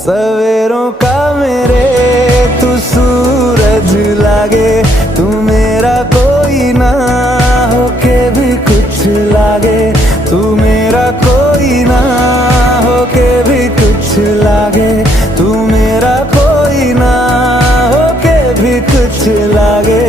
सवेरों का मेरे तू सूरज लागे, तू मेरा कोई ना होके भी कुछ लागे, तू मेरा कोई ना होके भी कुछ लागे, तू मेरा कोई ना होके भी कुछ लागे।